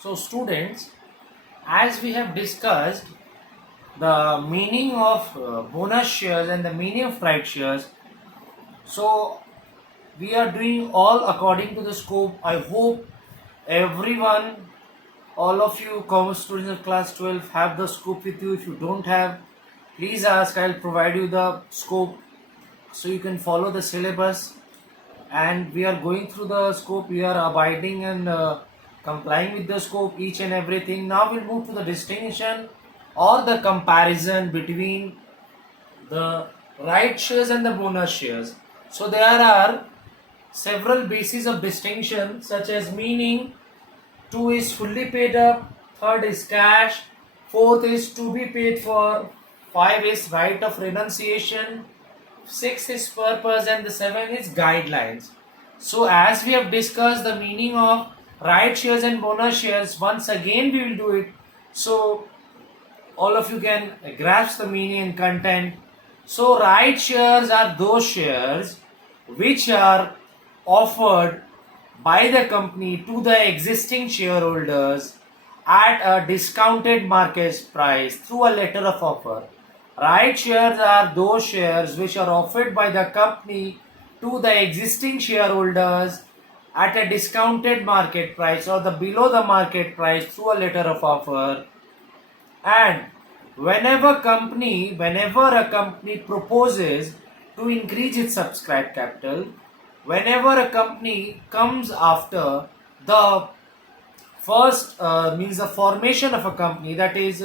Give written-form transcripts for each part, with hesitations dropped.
So, students, as we have discussed the meaning of bonus shares and the meaning of right shares, so we are doing all according to the scope. I hope everyone, all of you commerce students of class 12 have the scope with you. If you don't have, please ask. I'll provide you the scope so you can follow the syllabus. And we are going through the scope. We are abiding and complying with the scope, each and everything. Now we'll move to the distinction or the comparison between the right shares and the bonus shares. So there are several bases of distinction, such as meaning. 2 is fully paid up, third is cash, fourth is to be paid for, 5 is right of renunciation, 6 is purpose, and the 7 is guidelines. So as we have discussed the meaning of right shares and bonus shares, once again we will do it so all of you can grasp the meaning and content. So right shares are those shares which are offered by the company to the existing shareholders at a discounted market price through a letter of offer. Right shares are those shares which are offered by the company to the existing shareholders at a discounted market price or the below the market price through a letter of offer. And whenever a company proposes to increase its subscribed capital, whenever a company comes after the first means the formation of a company, that is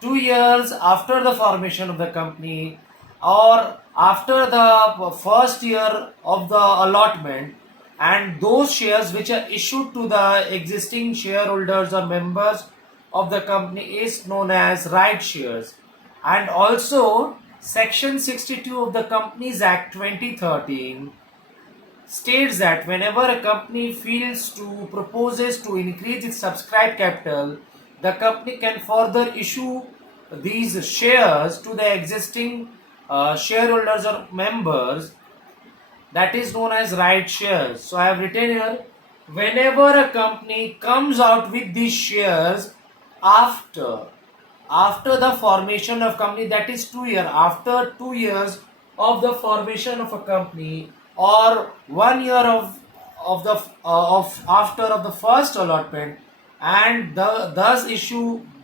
2 years after the formation of the company or after the first year of the allotment, and those shares which are issued to the existing shareholders or members of the company is known as right shares. And also section 62 of the Companies Act 2013 states that whenever a company proposes to increase its subscribed capital, the company can further issue these shares to the existing shareholders or members, that is known as right shares. So I have written here, whenever a company comes out with these shares after the formation of company, that is 2 years, after 2 years of the formation of a company or 1 year of the of after of the first allotment, and thus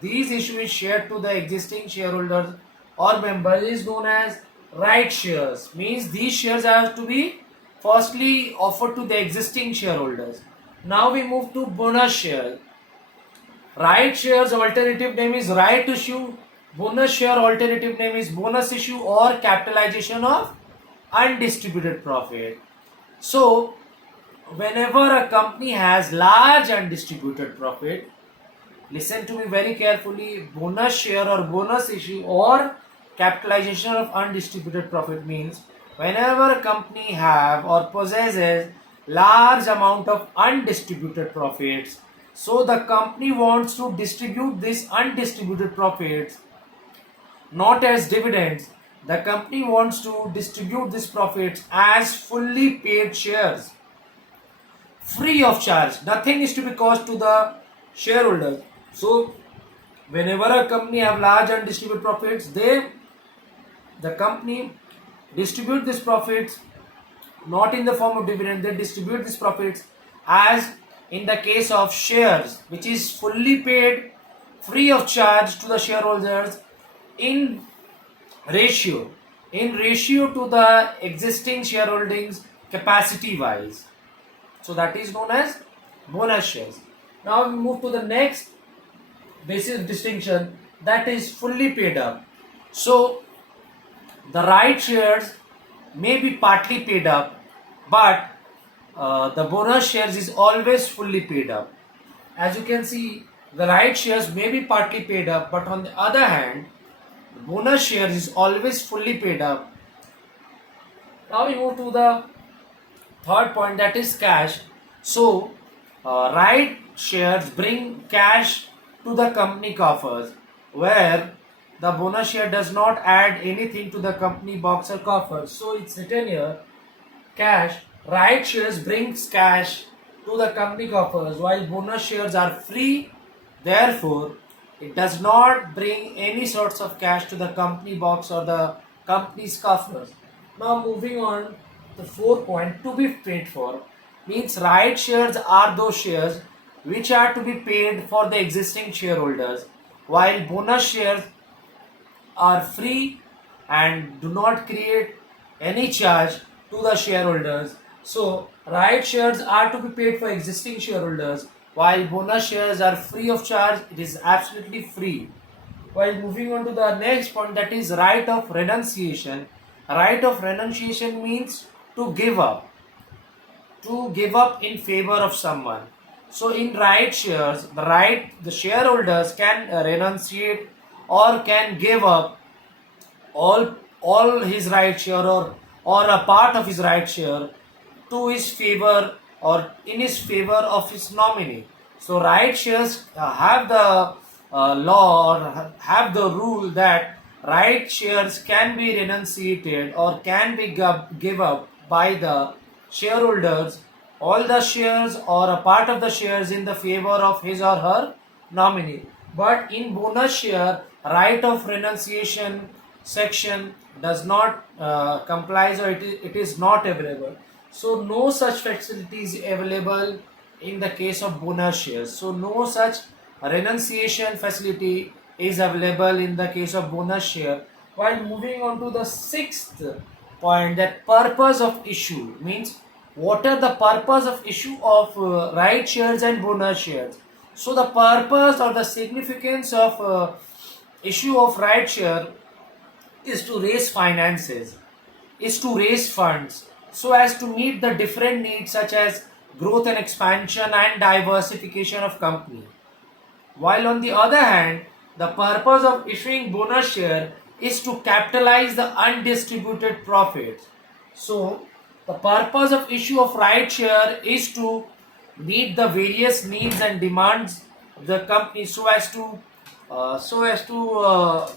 these issues shared to the existing shareholders or members is known as right shares. Means these shares have to be firstly offered to the existing shareholders. Now we move to bonus shares. Right shares alternative name is right issue. Bonus share alternative name is bonus issue or capitalization of undistributed profit. So whenever a company has large undistributed profit, listen to me very carefully, bonus share or bonus issue or capitalization of undistributed profit means whenever a company have or possesses large amount of undistributed profits, so the company wants to distribute this undistributed profits not as dividends. The company wants to distribute these profits as fully paid shares, free of charge. Nothing is to be cost to the shareholders. So whenever a company have large undistributed profits, the company distribute these profits not in the form of dividend. They distribute these profits as in the case of shares, which is fully paid free of charge to the shareholders in ratio to the existing shareholdings capacity wise. So that is known as bonus shares. Now we move to the next basic distinction, that is fully paid up. So the right shares may be partly paid up, but the bonus shares is always fully paid up. As you can see, the right shares may be partly paid up, but on the other hand, the bonus shares is always fully paid up. Now we move to the third point, that is cash. So right shares bring cash to the company coffers, where the bonus share does not add anything to the company box or coffers. So it's written here, cash, right shares brings cash to the company coffers, while bonus shares are free. Therefore, it does not bring any sorts of cash to the company box or the company's coffers. Now, moving on, the fourth point, to be paid for means right shares are those shares which are to be paid for the existing shareholders, while bonus shares are free and do not create any charge to the shareholders. So, right shares are to be paid for existing shareholders, while bonus shares are free of charge. It is absolutely free. While moving on to the next point, that is right of renunciation. Right of renunciation means to give up in favor of someone. So in right shares, the shareholders can renunciate or can give up all his right share or a part of his right share to his favor or in his favor of his nominee. So right shares have the law or have the rule that right shares can be renunciated or can be give up by the shareholders, all the shares or a part of the shares in the favor of his or her nominee. But in bonus share, right of renunciation section does not complies or it is not available. So no such facility is available in the case of bonus shares. So no such renunciation facility is available in the case of bonus share. While moving on to the sixth point, that purpose of issue means what are the purpose of issue of right shares and bonus shares. So the purpose or the significance of issue of right share is to raise finances, is to raise funds so as to meet the different needs such as growth and expansion and diversification of company. While on the other hand, the purpose of issuing bonus share is to capitalize the undistributed profits. So, the purpose of issue of right share is to meet the various needs and demands of the company so as to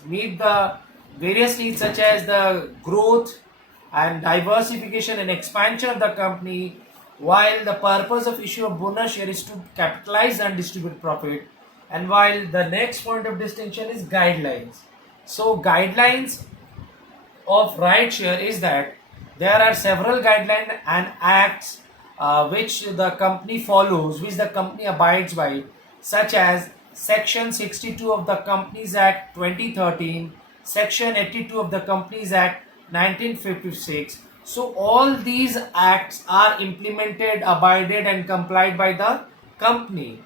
meet the various needs such as the growth and diversification and expansion of the company, while the purpose of issue of bonus share is to capitalize and distribute profit, and while the next point of distinction is guidelines. So guidelines of right share is that there are several guidelines and acts which the company follows, which the company abides by, such as Section 62 of the Companies Act 2013, Section 82 of the Companies Act 1956. So all these acts are implemented, abided and complied by the company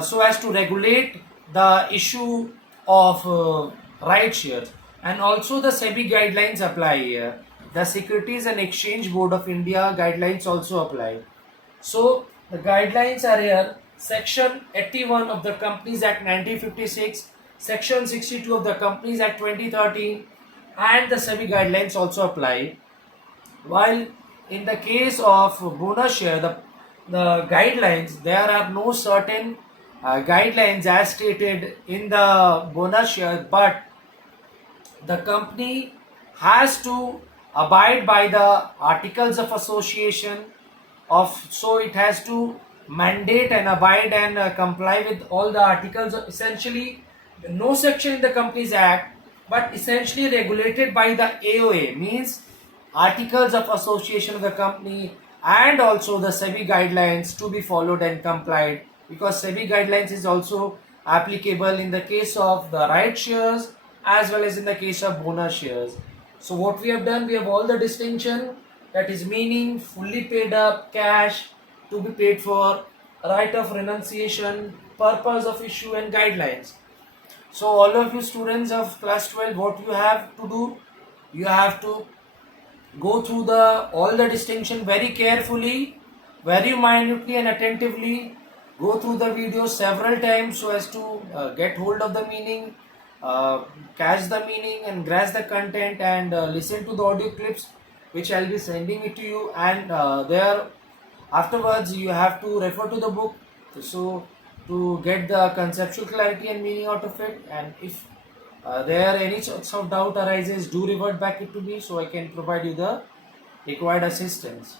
so as to regulate the issue of right shares. And also the SEBI guidelines apply here. The Securities and Exchange Board of India guidelines also apply. So the guidelines are here. Section 81 of the Companies Act 1956, Section 62 of the Companies Act 2013, and the SEBI guidelines also apply. While in the case of bonus share, the guidelines, there are no certain guidelines as stated in the bonus share, but the company has to abide by the articles of association so it has to mandate and abide and comply with all the articles, essentially no section in the Companies Act but essentially regulated by the AOA, means articles of association of the company, and also the SEBI guidelines to be followed and complied, because SEBI guidelines is also applicable in the case of the right shares as well as in the case of bonus shares. So what we have done, we have all the distinction, that is meaning fully paid up cash to be paid for, right of renunciation, purpose of issue and guidelines. So all of you students of class 12, what you have to do, you have to go through all the distinction very carefully, very minutely and attentively. Go through the video several times so as to get hold of the meaning, catch the meaning and grasp the content, and listen to the audio clips which I'll be sending it to you, and there afterwards you have to refer to the book so to get the conceptual clarity and meaning out of it. And if there any sorts of doubt arises, do revert back it to me so I can provide you the required assistance.